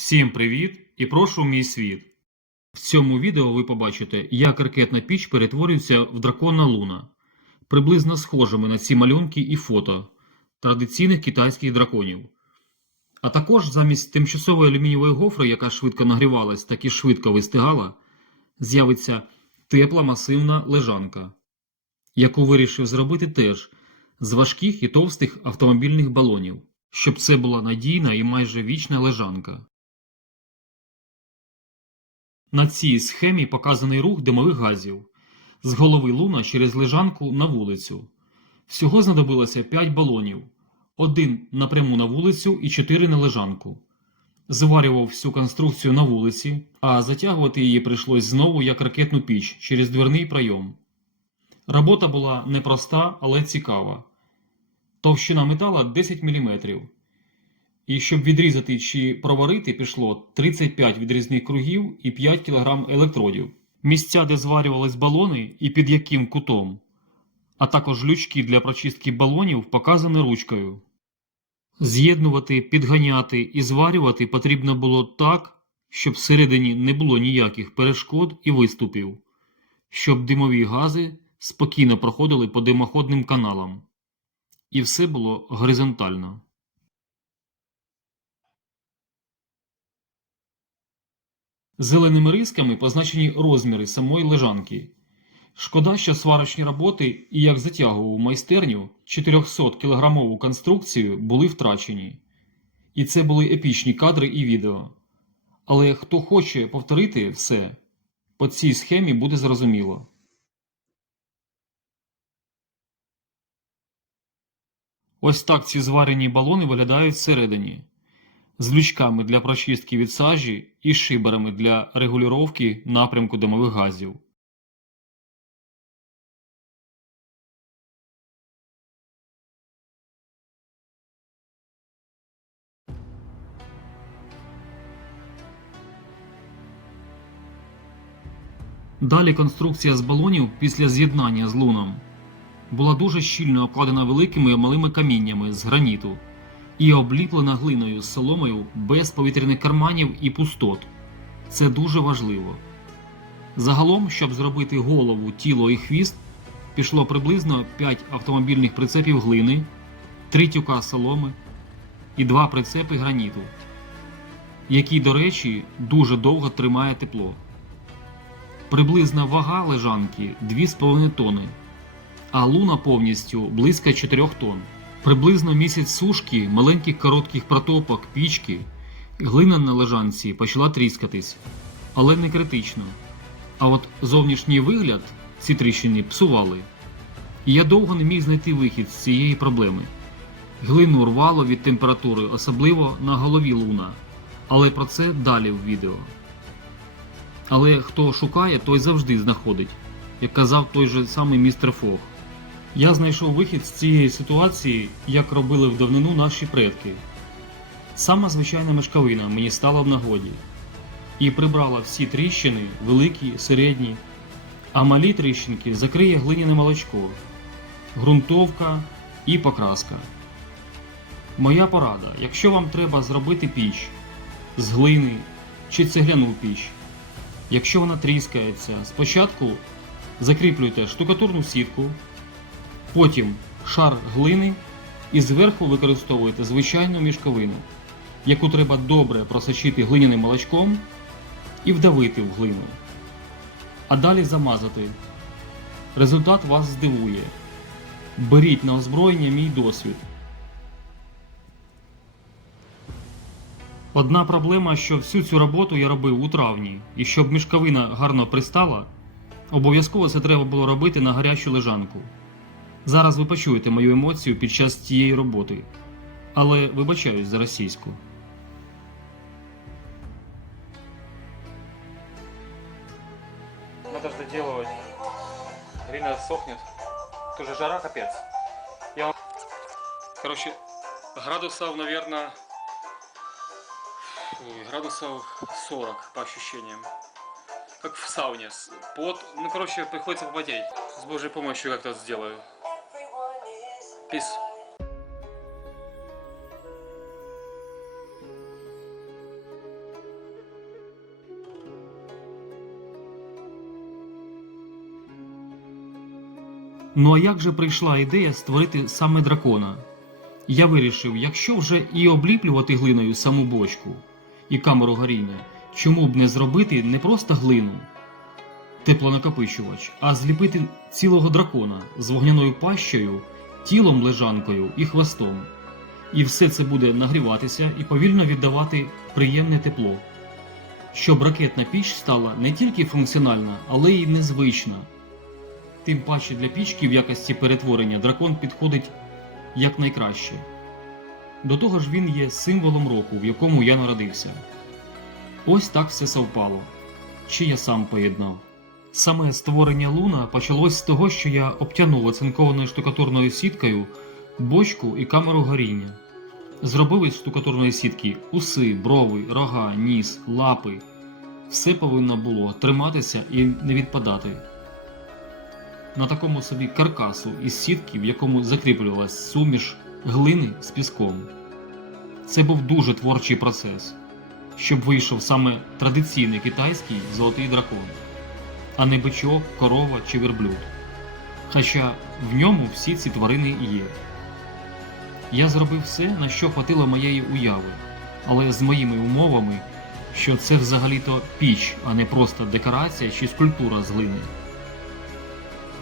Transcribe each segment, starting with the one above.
Всім привіт і прошу в мій світ. В цьому відео ви побачите, як ракетна піч перетворюється в дракона Луна, приблизно схожими на ці малюнки і фото традиційних китайських драконів. А також замість тимчасової алюмінієвої гофри, яка швидко нагрівалась, так і швидко вистигала, з'явиться тепла масивна лежанка, яку вирішив зробити теж з важких і товстих автомобільних балонів, щоб це була надійна і майже вічна лежанка. На цій схемі показаний рух димових газів з голови луна через лежанку на вулицю. Всього знадобилося 5 балонів, один напряму на вулицю і 4 на лежанку. Зварював всю конструкцію на вулиці, а затягувати її прийшлось знову як ракетну піч через дверний пройом. Робота була непроста, але цікава. Товщина метала 10 мм. І щоб відрізати чи проварити, пішло 35 відрізних кругів і 5 кг електродів. Місця, де зварювались балони і під яким кутом, а також лючки для прочистки балонів показані ручкою. З'єднувати, підганяти і зварювати потрібно було так, щоб всередині не було ніяких перешкод і виступів, щоб димові гази спокійно проходили по димоходним каналам. І все було горизонтально. Зеленими рисками позначені розміри самої лежанки. Шкода, що сварочні роботи і як затягував майстерню 400-кілограмову конструкцію були втрачені. І це були епічні кадри і відео. Але хто хоче повторити все, по цій схемі буде зрозуміло. Ось так ці зварені балони виглядають всередині з лючками для прочистки від сажі і шиберами для регулювання напрямку димових газів. Далі конструкція з балонів після з'єднання з луном була дуже щільно обкладена великими малими каміннями з граніту і обліплена глиною соломою без повітряних карманів і пустот. Це дуже важливо. Загалом, щоб зробити голову, тіло і хвіст, пішло приблизно 5 автомобільних прицепів глини, 3 тюка соломи і 2 прицепи граніту, який, до речі, дуже довго тримає тепло. Приблизна вага лежанки 2,5 тони, а луна повністю близько 4 тонн. Приблизно місяць сушки, маленьких коротких протопок, пічки, глина на лежанці почала тріскатись, але не критично. А от зовнішній вигляд ці тріщини псували. І я довго не міг знайти вихід з цієї проблеми. Глину рвало від температури, особливо на голові луна, але про це далі в відео. Але хто шукає, той завжди знаходить, як казав той же самий містер Фог. Я знайшов вихід з цієї ситуації, як робили в давнину наші предки. Сама звичайна мешкавина мені стала в нагоді і прибрала всі тріщини, великі, середні, а малі тріщинки закриє глиняне молочко, ґрунтовка і покраска. Моя порада: якщо вам треба зробити піч з глини чи цегляну піч, якщо вона тріскається, спочатку закріплюйте штукатурну сітку. Потім шар глини і зверху використовуєте звичайну мішковину, яку треба добре просочити глиняним молочком і вдавити в глину. А далі замазати. Результат вас здивує. Беріть на озброєння мій досвід. Одна проблема, що всю цю роботу я робив у травні, і щоб мішковина гарно пристала, обов'язково це треба було робити на гарячу лежанку. Зараз ви почуєте мою емоцію під час цієї роботи, але вибачаюсь за російську. Надо же доделывать. Глина сохнет. Тоже жара капец. Я. Короче, градусов, наверное, градусов 40 по ощущениям. Как в сауне. Пот, ну короче, приходится попотеть. С божьей помощью как-то сделаю. Піс. Ну а як же прийшла ідея створити саме дракона? Я вирішив, якщо вже і обліплювати глиною саму бочку і камеру горіння, чому б не зробити не просто глину, теплонакопичувач, а зліпити цілого дракона з вогняною пащею тілом лежанкою і хвостом. І все це буде нагріватися і повільно віддавати приємне тепло, щоб ракетна піч стала не тільки функціональна, але й незвична. Тим паче для пічки в якості перетворення дракон підходить якнайкраще. До того ж він є символом року, в якому я народився. Ось так все совпало. Чи я сам поєднав. Саме створення луна почалось з того, що я обтягнув оцинкованою штукатурною сіткою бочку і камеру горіння. Зробив із штукатурної сітки уси, брови, рога, ніс, лапи. Все повинно було триматися і не відпадати. На такому собі каркасу із сітки, в якому закріплювалась суміш глини з піском. Це був дуже творчий процес, щоб вийшов саме традиційний китайський золотий дракон, а не бичок, корова чи верблюд. Хоча в ньому всі ці тварини і є. Я зробив все, на що хватило моєї уяви, але з моїми умовами, що це взагалі-то піч, а не просто декорація чи скульптура з глини.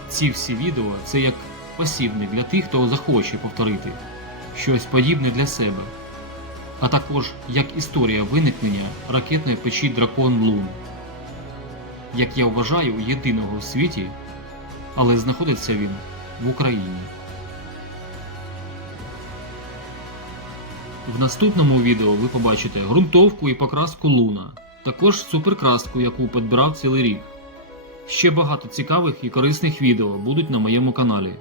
Ці всі відео це як посібник для тих, хто захоче повторити щось подібне для себе, а також як історія виникнення ракетної печі Дракон Лун, як я вважаю, єдиного в світі, але знаходиться він в Україні. В наступному відео ви побачите ґрунтовку і покраску луна, також суперкраску, яку підбирав цілий рік. Ще багато цікавих і корисних відео будуть на моєму каналі.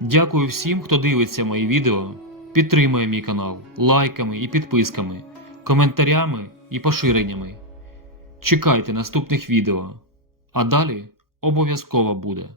Дякую всім, хто дивиться мої відео, підтримує мій канал лайками і підписками, коментарями і поширеннями. Чекайте наступних відео, а далі обов'язково буде.